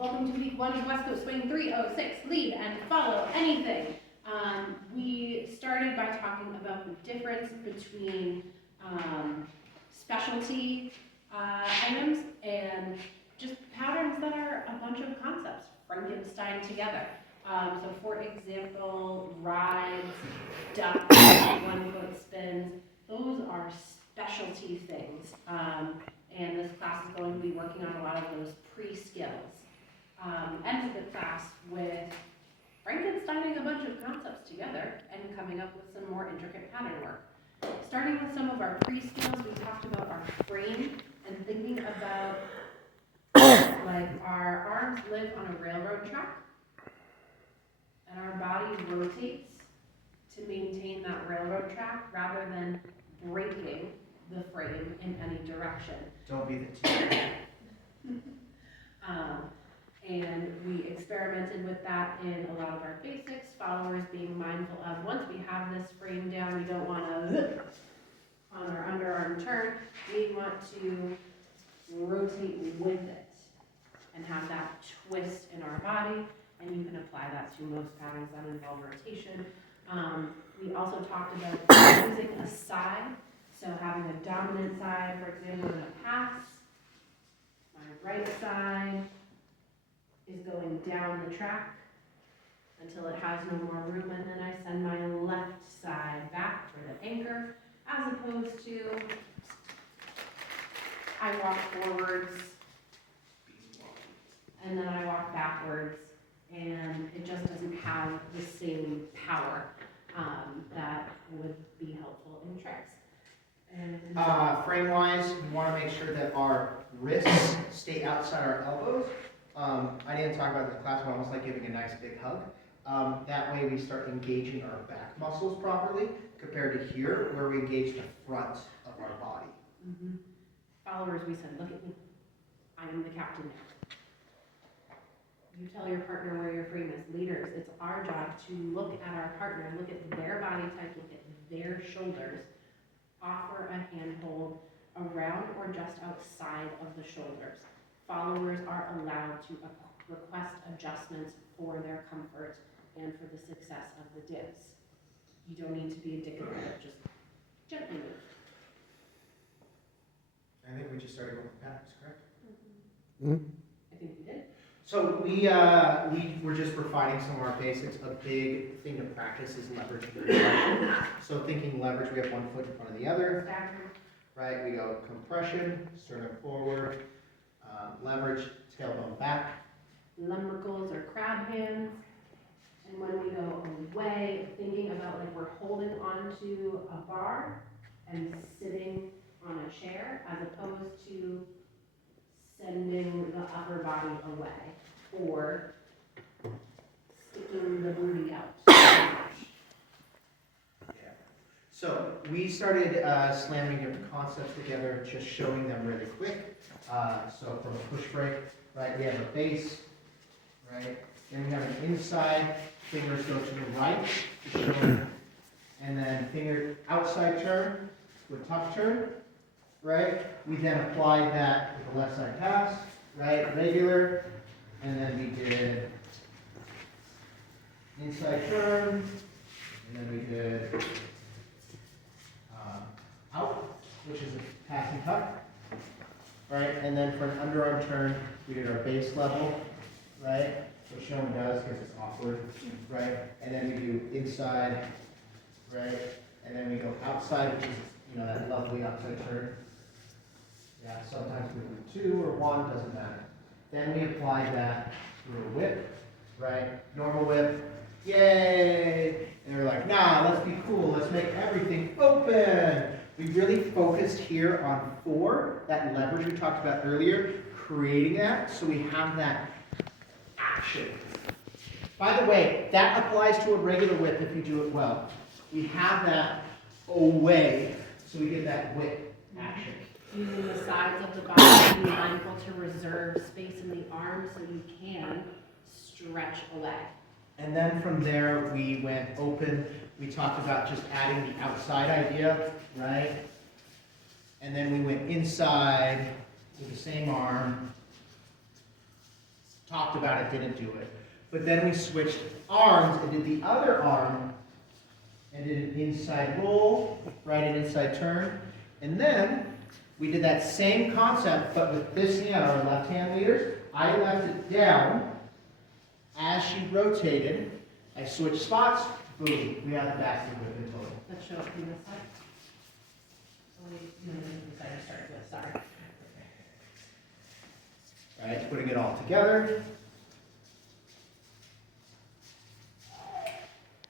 Welcome to week 1 of West Coast Swing 306, lead and follow anything. We started by talking about the difference between specialty items and just patterns that are a bunch of concepts, Frankenstein together. So for example, rides, ducks, 1-foot spins, those are specialty things. And this class is going to be working on a lot of those pre-skills. End the class with Frankensteining a bunch of concepts together and coming up with some more intricate pattern work. Starting with some of our pre-skills, we talked about our frame and thinking about like our arms live on a railroad track and our body rotates to maintain that railroad track rather than breaking the frame in any direction. Don't be the teacher. And we experimented with that in a lot of our basics, followers being mindful of once we have this frame down, we don't want to, on our underarm turn, we want to rotate with it and have that twist in our body, and you can apply that to most patterns that involve rotation. We also talked about using a side, so having a dominant side, for example, in a pass, my right side is going down the track until it has no more room, and then I send my left side back for the anchor, as opposed to I walk forwards and then I walk backwards, and it just doesn't have the same power that would be helpful in tricks. Frame-wise, we want to make sure that our wrists stay outside our elbows. I didn't talk about this in class, but almost like giving a nice big hug. That way we start engaging our back muscles properly, compared to here, where we engage the front of our body. Mm-hmm. Followers, we said, look at me. I am the captain now. You tell your partner where your frame is. Leaders, it's our job to look at our partner, look at their body type, look at their shoulders, offer a handhold around or just outside of the shoulders. Followers are allowed to request adjustments for their comfort and for the success of the divs. You don't need to be a dick about it, just gently move. I think we just started going with patterns, correct? Mm-hmm. I think we did. So we were just refining some of our basics. A big thing to practice is leverage your direction. So thinking leverage, we have one foot in front of the other. Right, we go compression, sternum forward, leverage, tailbone back. Lumbricals or crab hands. And when we go away, thinking about like we're holding onto a bar and sitting on a chair, as opposed to sending the upper body away or sticking the booty out. Yeah. So we started slamming different concepts together, just showing them really quick. So from a push break, right, we have a base, right? Then we have an inside, fingers go to the right, and then finger outside turn to a tuck turn, right? We then applied that with the left side pass, right, regular, and then we did inside turn, and then we did out, which is a pass and tuck, right? And then for an underarm turn, we did our base level, right? Which no one does because it's awkward, right? And then we do inside, right? And then we go outside, which is, you know, that lovely outside turn. Yeah, sometimes we do 2 or 1, doesn't matter. Then we apply that through a whip, right? Normal whip, yay! And we're like, nah, let's be cool, let's make everything open. We really focused here on 4, that leverage we talked about earlier, creating that so we have that action. By the way, that applies to a regular whip if you do it well. We have that away, so we get that whip action. Using the sides of the body, be mindful to reserve space in the arms so you can stretch away. And then from there, we went open. We talked about just adding the outside idea, right? And then we went inside with the same arm talked about it, didn't do it. But then we switched arms and did the other arm and did an inside roll, right, an inside turn. And then we did that same concept, but with this hand, our left hand leaders. I left it down. As she rotated, I switched spots, boom, we have the basket with the total. Let's show it from this side. Oh, wait, no, this is the side I started with, sorry. Right, putting it all together.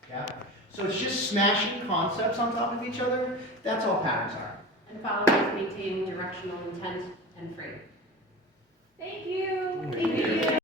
Yeah. So it's just smashing concepts on top of each other. That's all patterns are. And following, maintaining directional intent and frame. Thank you. Thank you.